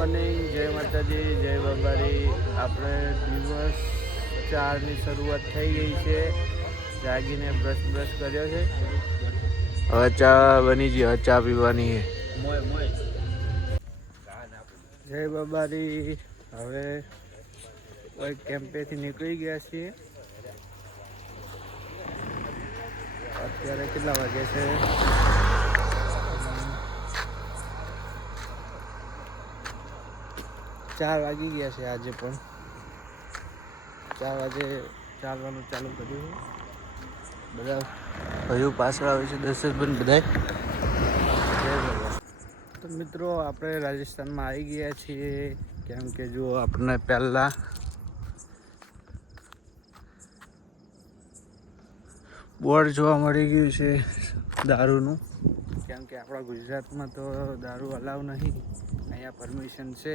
Morning, જય માતાજી, જય બાબારી. આપણે દિવસ 4ની શરૂઆત થઈ ગઈ છે. જાગીને બ્રશ કર્યો છે. હવે ચા બની ગઈ, હવે ચા પીવાની છે. જય બાબારી. હવે કોઈ કેમ્પેથી નીકળી ગયા છીએ. અત્યારે કેટલા વાગે છે? 4 વાગી ગયા છે. આજે પણ 4 વાગે ચાલવાનું ચાલુ કર્યું છે. બધા હજુ પાછળ આવે છે, દર્શકબંધ બધાય. તો મિત્રો, આપણે રાજસ્થાનમાં આવી ગયા છીએ. કેમ કે જો આપણને પહેલાં બોર્ડ જોવા મળી ગયું છે દારૂનું. કેમ કે આપણા ગુજરાતમાં તો દારૂ અલાવ નહીં, અહીંયા પરમિશન છે.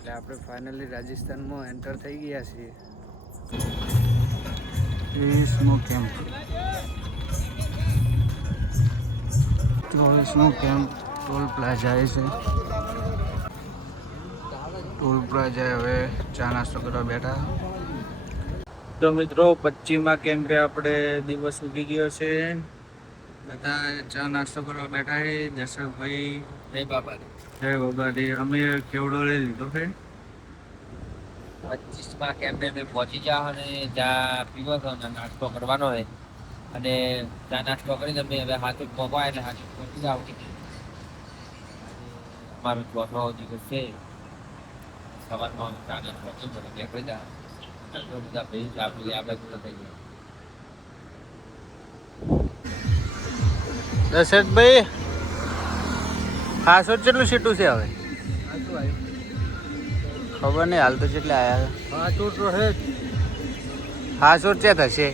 એટલે આપણે ફાઇનલી રાજસ્થાનમાં એન્ટર થઈ ગયા છીએ. ચોવીસમો કેમ્પ ટોલ પ્લાઝા છે. ટોલ પ્લાઝા હવે ચા નાસ્તો કરવા બેઠા. તો મિત્રો, 25મા કેમ્પે આપણે દિવસ ઉગી ગયો છે. બધા ચા નાસ્તો કરવા બેઠા છે. દર્શકભાઈ, જય બાબાજી. અમે કેવડો લઈ લીધો છે. 25મા કેમ્પે અમે પહોંચી ગયા અને ચા પીવો છો અને નાસ્તો કરવાનો હોય. અને ચા નાસ્તો કરીને અમે હવે હાથે પહોંચવા એટલે હાથે પહોંચી જાવ. અમારો ચોથો દિવસ છે. સવારમાં ચા નાસ્તો કરી નીકળી જાય. બધા ભાઈ ચા પી આપણે પૂરા થઈ ગયા. દશરથભાઈ, હાસો કેટલું સીટું છે હવે? ખબર નહીં, હાલ તો કેટલે આવ્યા? હાસો છે થશે.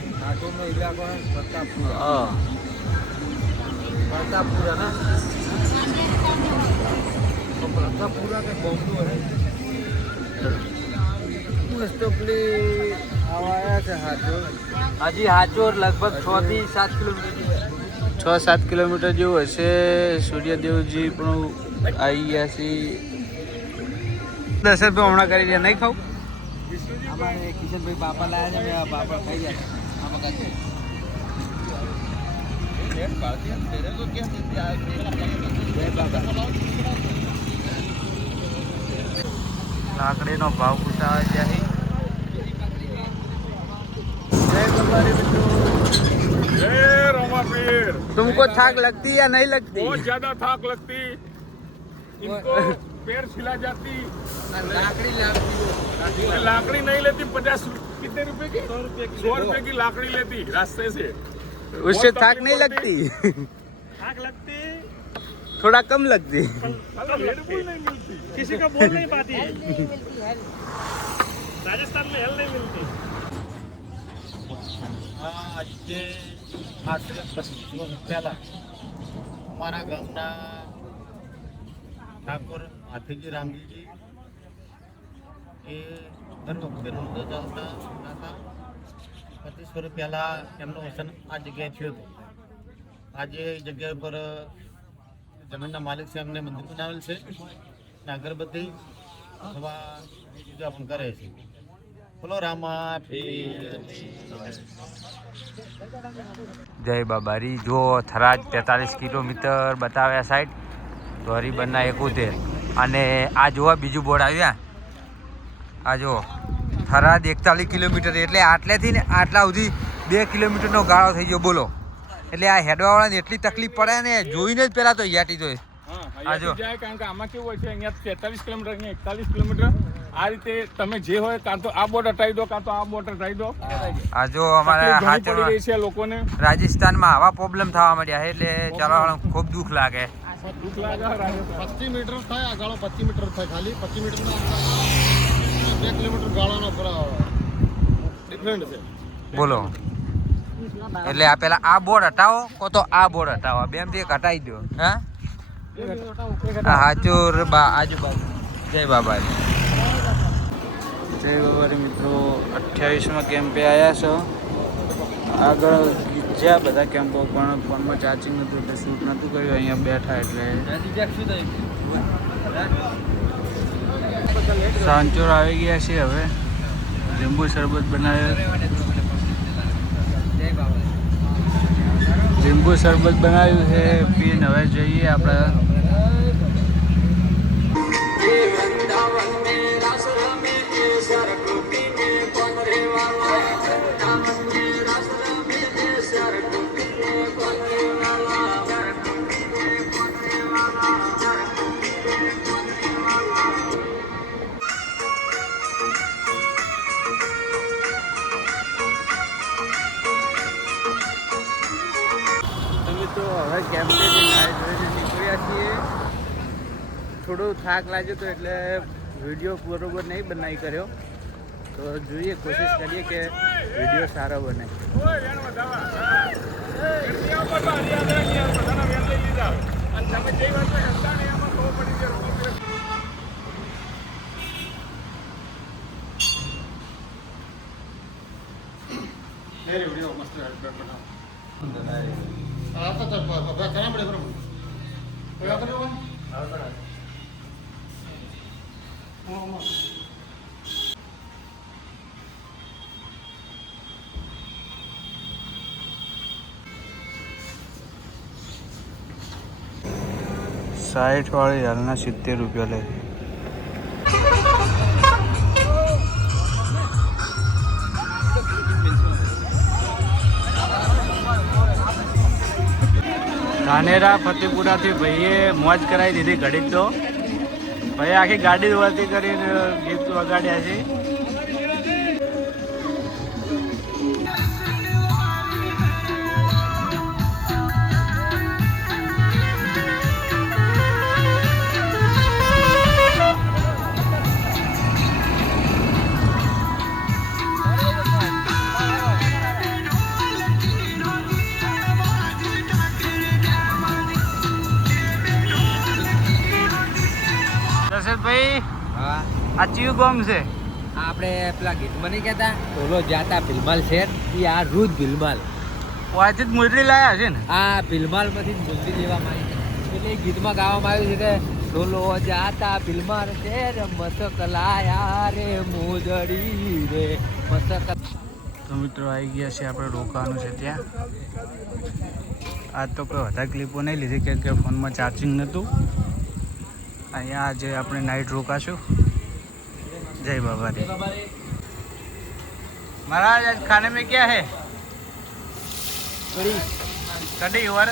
હજી હાચોર લગભગ 6 થી 7 કિલોમીટર 6-7 કિલોમીટર જેવું હશે. સૂર્યદેવજી પણ આવી ગયા છે. દશરથભાઈ હમણાં કરી ગયા, નહીં ખાવું? અમારે કિશનભાઈ બાપા લાયા છે, મેં બાપા ખાઈ ગયા. લાકડીનો ભાવ પૂછાવે છે. तुमको थाक लगती या नहीं लगती? बहुत ज्यादा थाक लगती, इनको पैर छिला जाती। लाकड़ी नहीं लेती 50 कितने रुपए की? 100 रुपए की लाकड़ी लेती रास्ते से। उससे थाक नहीं लगती? थाक लगती, थोड़ा कम लगती। हेल्पफुल नहीं मिलती, किसी का बोल नहीं पाती। राजस्थान में हेल्प नहीं मिलती। આજે આશરે 25 વર્ષ પહેલા અમારા ગામના ઠાકોર હાથીજી રામજીજી એ દર વખતે નોંધતા હતા. 25 વર્ષ પહેલા એમનું અવસાન આ જગ્યાએ થયું હતું. આજે એ જગ્યા પર જમીનના માલિક છે, એમને મંદિર બનાવેલ છે અને અગરબત્તી અથવા પૂજા પણ કરે છે. બોલો રામા. જય બાબારી. જો થરાદ 43 કિલોમીટર બતાવ્યા સાઈડ, તો હરિબરના 71. અને આ જોવા બીજું બોર્ડ આવ્યા. આ જો થરાદ 41 કિલોમીટર, એટલે આટલેથી ને આટલા સુધી 2 કિલોમીટરનો ગાળો થઈ ગયો. બોલો, એટલે આ હેડવાવાળાને એટલી તકલીફ પડે ને, જોઈને જ પહેલાં તો યાટી જોઈએ. આ જો જાય, કારણ કે આમાં કેવું હોય છે, અહીંયા 43 કિલોમીટર, અહીંયા 41 કિલોમીટર. આ રીતે તમે જે હોય, કાં તો આ બોર્ડ હટાવી દો, કાં તો આ બોર્ડ હટાવી દો. આ જો અમારે પડી રહી છે લોકોને. રાજસ્થાનમાં આવા પ્રોબ્લેમ થવા માંડ્યા છે, એટલે ચાલવાનું ખૂબ દુઃખ લાગે. દુઃખ લાગે. 25 મીટર થાય, આ ગાળો 25 મીટર થાય. ખાલી 25 મીટર 2 કિલોમીટર ગાળાનો ડિફરન્ટ છે. બોલો, એટલે આ પેલા આ બોર્ડ હટાવો, કો તો આ બોર્ડ હટાવો, બેમાંથી એક હટાવી દો. હા, હાચુર આજુબાજુ. જય બાબાજી. જય બાબારી. મિત્રો, 28મા કેમ્પે આવ્યા છો. આગળ જ્યાં બધા કેમ્પો, પણ ફોનમાં ચાર્જિંગ નહોતું એટલે શૂટ નહોતું કર્યું. અહીંયા બેઠા એટલે સાંચોર આવી ગયા છે. હવે લીંબુ શરબત બનાવ્યું, લીંબુ શરબત બનાવ્યું છે, પીને હવે જઈએ આપણે. તો હવે કેમ્પેથી નાઇટ જોઈને નીકળ્યા છીએ. થોડું થાક લાગ્યો તો એટલે વિડીયો બરોબર નહીં બનાવી કર્યો. તો જોઈએ, કોશિશ કરીએ કે વિડીયો સારો બને. સાઈઠ વાળી હાલના 70 રૂપિયા લે. ધાનેરા ફતેપુરાથી ભાઈએ મોજ કરાવી દીધી ઘડી. તો ભાઈ આખી ગાડી વળતી કરીને ગીત વગાડ્યા છે. ભાઈ હા, આ ચિયું ગોમ છે. આપણે પેલા ગીતમાં નહીં કહેતા ઓલો જાતા ભીલમાલ શેર, એ આ રૂજ ભીલમાલ. વાંચિત મુરલી લાયા છે ને. આ ભીલમાલમાંથી મુરલી લેવામાં આવી છે. એટલે એ ગીતમાં ગાવામાં આવ્યું છે કે ઢોલો જાતા ભીલમાલ શેર મસક લાયા રે મોજડી રે મસક. તો મિત્રો આવી ગયા છે, આપણે રોકાવાનું છે ત્યાં. આજ તો કોઈ વધારે ક્લિપો નહીં લીધી કેમ કે ફોનમાં ચાર્જિંગ નહોતું. અહીંયા આજે આપણે નાઇટ રોકાશું. જય બાબારી. महाराज आज खाने में क्या है? કઢી कढ़ी और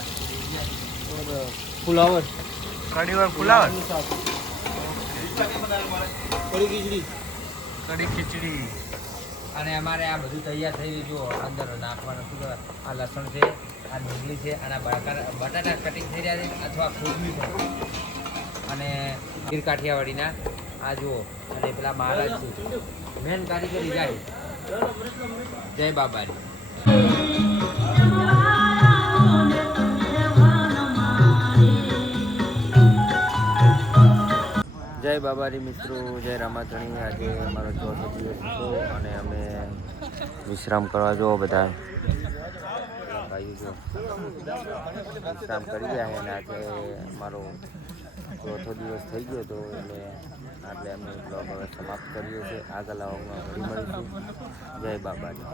ફુલાવર कढ़ी और पुलाव, કઢી ખીચડી. कढ़ी खिचड़ी. અને અમારે આ બધું તૈયાર થઈ ગયું. જો અંદર નાખવાનું શું કહેવાય, આ લસણ છે, આ ડુંગળી છે, અને બટાટા કટિંગ થઈ રહ્યા છે અથવા કોથમીર છે. અને ગીર કાઠિયાવાડીના આ જુઓ, અને પેલા મહારાજ છે, મેન કારીગરી જાય. જય બાબારી. જય બાબારી મિત્રો, જય રામાધણી. આજે અમારો ચોથો દિવસ હતો અને અમે વિશ્રામ કરવા જો બધા ભાઈઓ જો વિશ્રામ કરી ગયા છે. અને આજે અમારો ચોથો દિવસ થઈ ગયો હતો એટલે આપણે અમે બ્લોગ હવે સમાપ્ત કરીએ છીએ. આગળ આવવામાં ફરી મળીશું. જય બાબારી.